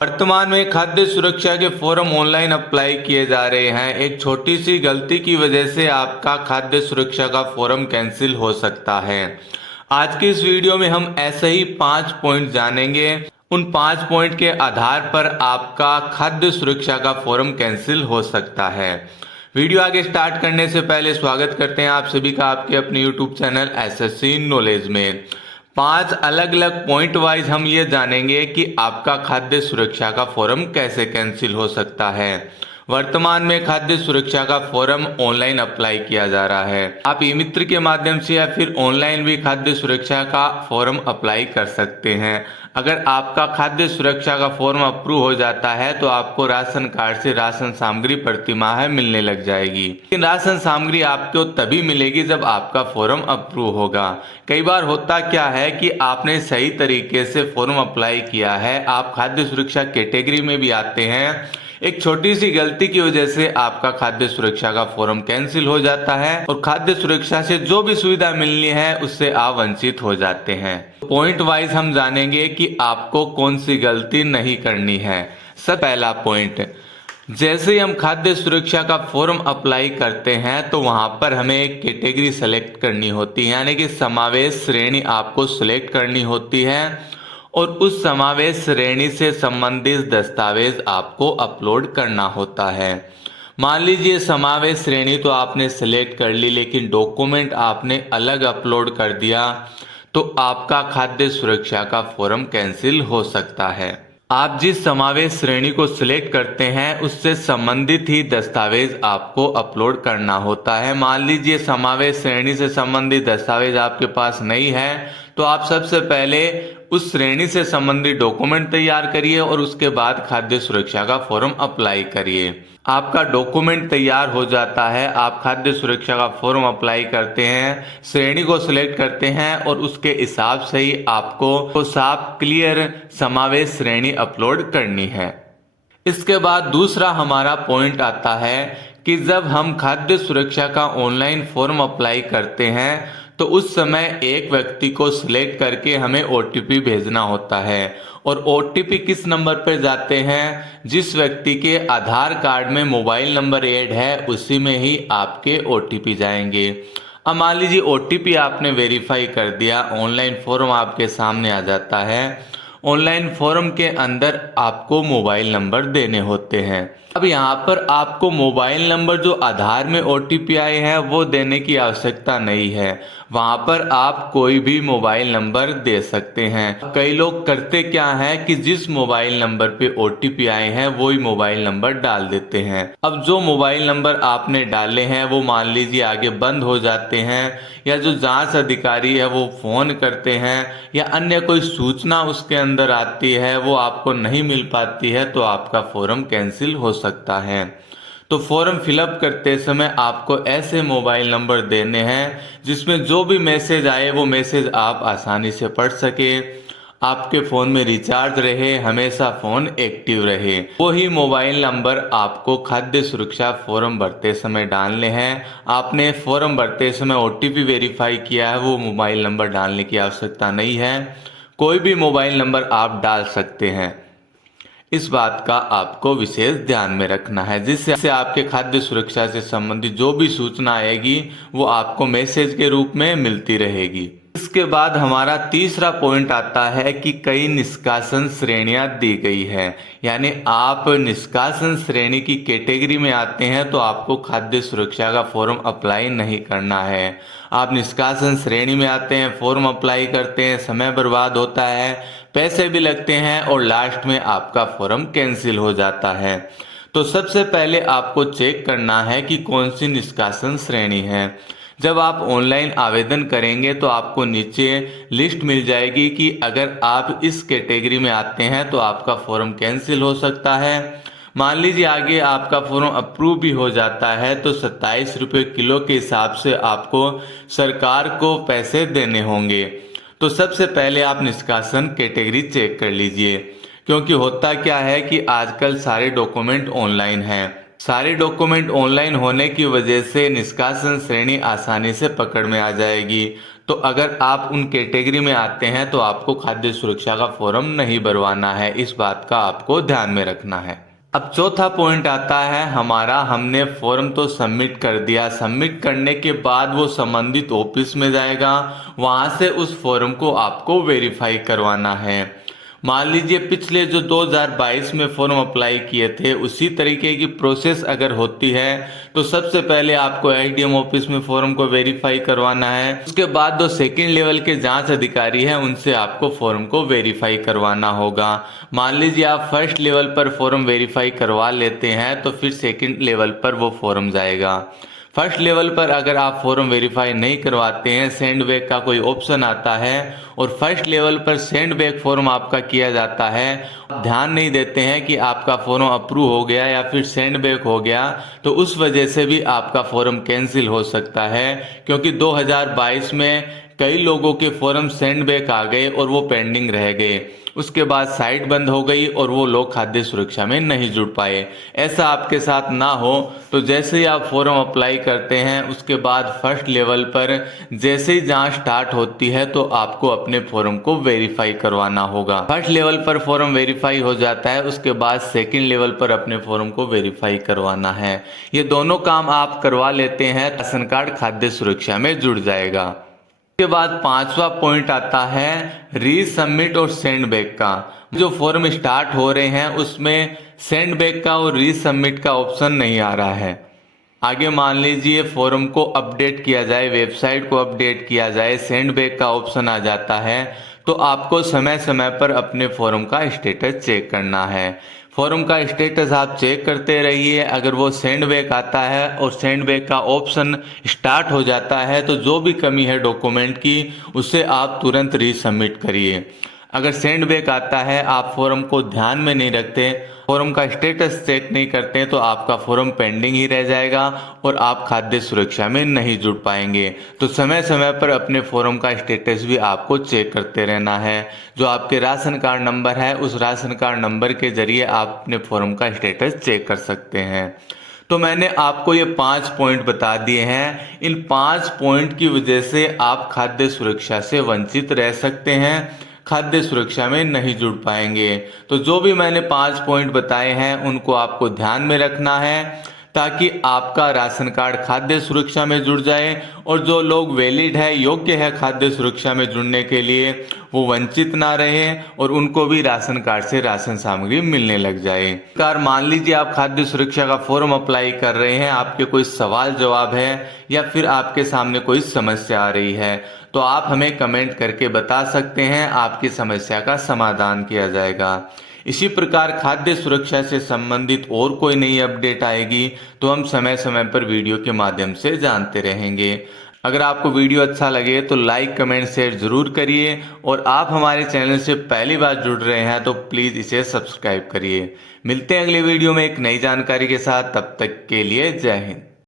वर्तमान में खाद्य सुरक्षा के फॉर्म ऑनलाइन अप्लाई किए जा रहे हैं। एक छोटी सी गलती की वजह से आपका खाद्य सुरक्षा का फॉर्म कैंसिल हो सकता है। आज की इस वीडियो में हम ऐसे ही 5 पॉइंट जानेंगे। उन 5 पॉइंट के आधार पर आपका खाद्य सुरक्षा का फॉर्म कैंसिल हो सकता है। वीडियो आगे स्टार्ट करने से पहले स्वागत करते हैं आप सभी का आपके अपने यूट्यूब चैनल एसएससी नॉलेज में। 5 अलग अलग पॉइंट वाइज हम ये जानेंगे कि आपका खाद्य सुरक्षा का फॉर्म कैसे कैंसिल हो सकता है। वर्तमान में खाद्य सुरक्षा का फॉर्म ऑनलाइन अप्लाई किया जा रहा है। आप ई मित्र के माध्यम से या फिर ऑनलाइन भी खाद्य सुरक्षा का फॉर्म अप्लाई कर सकते हैं। अगर आपका खाद्य सुरक्षा का फॉर्म अप्रूव हो जाता है तो आपको राशन कार्ड से राशन सामग्री प्रतिमाह मिलने लग जाएगी। लेकिन राशन सामग्री आपको तभी मिलेगी जब आपका फॉर्म अप्रूव होगा। कई बार होता क्या है कि आपने सही तरीके से फॉर्म अप्लाई किया है, आप खाद्य सुरक्षा कैटेगरी में भी आते हैं, एक छोटी सी गलती की वजह से आपका खाद्य सुरक्षा का फॉर्म कैंसिल हो जाता है और खाद्य सुरक्षा से जो भी सुविधा मिलनी है उससे आप वंचित हो जाते हैं। पॉइंट वाइज हम जानेंगे कि आपको कौन सी गलती नहीं करनी है। सब पहला पॉइंट, जैसे ही हम खाद्य सुरक्षा का फॉर्म अप्लाई करते हैं तो वहां पर हमें एक कैटेगरी सेलेक्ट करनी होती है, यानी कि समावेश श्रेणी आपको सिलेक्ट करनी होती है और उस समावेश श्रेणी से संबंधित दस्तावेज आपको अपलोड करना होता है। मान लीजिए समावेश श्रेणी तो आपने सिलेक्ट कर ली लेकिन डॉक्यूमेंट आपने अलग अपलोड कर दिया तो आपका खाद्य सुरक्षा का फॉर्म कैंसिल हो सकता है। आप जिस समावेश श्रेणी को सिलेक्ट करते हैं उससे संबंधित ही दस्तावेज आपको अपलोड करना होता है। मान लीजिए समावेश श्रेणी से संबंधित दस्तावेज आपके पास नहीं है तो आप सबसे पहले उस श्रेणी से संबंधित डॉक्यूमेंट तैयार करिए और उसके बाद खाद्य सुरक्षा का फॉर्म अप्लाई करिए। आपका डॉक्यूमेंट तैयार हो जाता है, आप खाद्य सुरक्षा का फॉर्म अप्लाई करते हैं, श्रेणी को सिलेक्ट करते हैं और उसके हिसाब से ही आपको साफ क्लियर समावेश श्रेणी अपलोड करनी है। इसके बाद दूसरा हमारा पॉइंट आता है कि जब हम खाद्य सुरक्षा का ऑनलाइन फॉर्म अप्लाई करते हैं तो उस समय एक व्यक्ति को सिलेक्ट करके हमें ओटीपी भेजना होता है और ओटीपी किस नंबर पर जाते हैं, जिस व्यक्ति के आधार कार्ड में मोबाइल नंबर ऐड है उसी में ही आपके ओटीपी जाएंगे। अब मान लीजिए ओटीपी आपने वेरीफाई कर दिया, ऑनलाइन फॉर्म आपके सामने आ जाता है। ऑनलाइन फॉर्म के अंदर आपको मोबाइल नंबर देने होते हैं। अब यहाँ पर आपको मोबाइल नंबर जो आधार में ओटीपी आए हैं वो देने की आवश्यकता नहीं है, वहाँ पर आप कोई भी मोबाइल नंबर दे सकते हैं। कई लोग करते क्या है कि जिस मोबाइल नंबर पे ओटीपी आए हैं वही मोबाइल नंबर डाल देते हैं। अब जो मोबाइल नंबर आपने डाले हैं वो मान लीजिए आगे बंद हो जाते हैं या जो जांच अधिकारी है वो फोन करते हैं या अन्य कोई सूचना उसके अंदर आती है वो आपको नहीं मिल पाती है तो आपका फॉर्म कैंसिल हो सकता है। तो फॉर्म फिलअप करते समय आपको ऐसे मोबाइल नंबर देने हैं जिसमें जो भी मैसेज आए वो मैसेज आप आसानी से पढ़ सके, आपके फ़ोन में रिचार्ज रहे, हमेशा फ़ोन एक्टिव रहे। वही मोबाइल नंबर आपको खाद्य सुरक्षा फॉर्म भरते समय डालने हैं। आपने फॉर्म भरते समय ओटीपी वेरीफाई किया है, वो मोबाइल नंबर डालने की आवश्यकता नहीं है, कोई भी मोबाइल नंबर आप डाल सकते हैं। इस बात का आपको विशेष ध्यान में रखना है जिससे आपके खाद्य सुरक्षा से संबंधित जो भी सूचना आएगी वो आपको मैसेज के रूप में मिलती रहेगी। इसके बाद हमारा तीसरा पॉइंट आता है कि कई निष्कासन श्रेणियां दी गई है, यानी आप निष्कासन श्रेणी की कैटेगरी में आते हैं तो आपको खाद्य सुरक्षा का फॉर्म अप्लाई नहीं करना है। आप निष्कासन श्रेणी में आते हैं, फॉर्म अप्लाई करते हैं, समय बर्बाद होता है, पैसे भी लगते हैं और लास्ट में आपका फॉर्म कैंसिल हो जाता है। तो सबसे पहले आपको चेक करना है कि कौन सी निष्कासन श्रेणी है। जब आप ऑनलाइन आवेदन करेंगे तो आपको नीचे लिस्ट मिल जाएगी कि अगर आप इस कैटेगरी में आते हैं तो आपका फॉर्म कैंसिल हो सकता है। मान लीजिए आगे आपका फॉर्म अप्रूव भी हो जाता है तो 27 रुपये किलो के हिसाब से आपको सरकार को पैसे देने होंगे। तो सबसे पहले आप निष्कासन कैटेगरी चेक कर लीजिए, क्योंकि होता क्या है कि आजकल सारे डॉक्यूमेंट ऑनलाइन हैं। सारे डॉक्यूमेंट ऑनलाइन होने की वजह से निष्कासन श्रेणी आसानी से पकड़ में आ जाएगी। तो अगर आप उन कैटेगरी में आते हैं तो आपको खाद्य सुरक्षा का फॉर्म नहीं भरवाना है, इस बात का आपको ध्यान में रखना है। अब चौथा पॉइंट आता है हमारा, हमने फॉर्म तो सबमिट कर दिया, सबमिट करने के बाद वो संबंधित ऑफिस में जाएगा, वहां से उस फॉर्म को आपको वेरीफाई करवाना है। मान लीजिए पिछले जो 2022 में फॉर्म अप्लाई किए थे उसी तरीके की प्रोसेस अगर होती है तो सबसे पहले आपको एसडीएम ऑफिस में फॉर्म को वेरीफाई करवाना है। उसके बाद जो सेकंड लेवल के जांच अधिकारी हैं उनसे आपको फॉर्म को वेरीफाई करवाना होगा। मान लीजिए आप फर्स्ट लेवल पर फॉर्म वेरीफाई करवा लेते हैं तो फिर सेकंड लेवल पर वो फॉर्म जाएगा। फर्स्ट लेवल पर अगर आप फॉर्म वेरीफाई नहीं करवाते हैं, सेंड बैक का कोई ऑप्शन आता है और फर्स्ट लेवल पर सेंड बैक फॉर्म आपका किया जाता है, आप ध्यान नहीं देते हैं कि आपका फॉर्म अप्रूव हो गया या फिर सेंड बैक हो गया, तो उस वजह से भी आपका फॉर्म कैंसिल हो सकता है। क्योंकि 2022 में कई लोगों के फॉर्म सेंड बैक आ गए और वो पेंडिंग रह गए, उसके बाद साइट बंद हो गई और वो लोग खाद्य सुरक्षा में नहीं जुड़ पाए। ऐसा आपके साथ ना हो तो जैसे ही आप फॉर्म अप्लाई करते हैं उसके बाद फर्स्ट लेवल पर जैसे ही जांच स्टार्ट होती है तो आपको अपने फॉर्म को वेरीफाई करवाना होगा। फर्स्ट लेवल पर फॉर्म वेरीफाई हो जाता है, उसके बाद सेकंड लेवल पर अपने फॉर्म को वेरीफाई करवाना है। ये दोनों काम आप करवा लेते हैं, राशन कार्ड खाद्य सुरक्षा में जुड़ जाएगा। के बाद पांचवा पॉइंट आता है रीसबमिट और सेंड बैक का। जो फॉर्म स्टार्ट हो रहे हैं उसमें सेंड बैक का और रीसबमिट का ऑप्शन नहीं आ रहा है। आगे मान लीजिए फॉर्म को अपडेट किया जाए, वेबसाइट को अपडेट किया जाए, सेंड बैक का ऑप्शन आ जाता है, तो आपको समय समय पर अपने फॉर्म का स्टेटस चेक करना है। फॉर्म का स्टेटस आप चेक करते रहिए। अगर वो सेंड बैक आता है और सेंड बैक का ऑप्शन स्टार्ट हो जाता है तो जो भी कमी है डॉक्यूमेंट की उसे आप तुरंत रीसबमिट करिए। अगर सेंड बैक आता है, आप फॉर्म को ध्यान में नहीं रखते, फॉर्म का स्टेटस चेक नहीं करते तो आपका फॉर्म पेंडिंग ही रह जाएगा और आप खाद्य सुरक्षा में नहीं जुड़ पाएंगे। तो समय समय पर अपने फॉर्म का स्टेटस भी आपको चेक करते रहना है। जो आपके राशन कार्ड नंबर है उस राशन कार्ड नंबर के जरिए आप अपने फॉर्म का स्टेटस चेक कर सकते हैं। तो मैंने आपको ये 5 पॉइंट बता दिए हैं। इन 5 पॉइंट की वजह से आप खाद्य सुरक्षा से वंचित रह सकते हैं, खाद्य सुरक्षा में नहीं जुड़ पाएंगे। तो जो भी मैंने 5 पॉइंट बताए हैं उनको आपको ध्यान में रखना है ताकि आपका राशन कार्ड खाद्य सुरक्षा में जुड़ जाए और जो लोग वैलिड है, योग्य है खाद्य सुरक्षा में जुड़ने के लिए, वो वंचित ना रहे और उनको भी राशन कार्ड से राशन सामग्री मिलने लग जाए। मान लीजिए आप खाद्य सुरक्षा का फॉर्म अप्लाई कर रहे हैं, आपके कोई सवाल जवाब है या फिर आपके सामने कोई समस्या आ रही है तो आप हमें कमेंट करके बता सकते हैं, आपकी समस्या का समाधान किया जाएगा। इसी प्रकार खाद्य सुरक्षा से संबंधित और कोई नई अपडेट आएगी तो हम समय समय पर वीडियो के माध्यम से जानते रहेंगे। अगर आपको वीडियो अच्छा लगे तो लाइक कमेंट शेयर जरूर करिए और आप हमारे चैनल से पहली बार जुड़ रहे हैं तो प्लीज़ इसे सब्सक्राइब करिए। मिलते हैं अगले वीडियो में एक नई जानकारी के साथ, तब तक के लिए जय हिंद।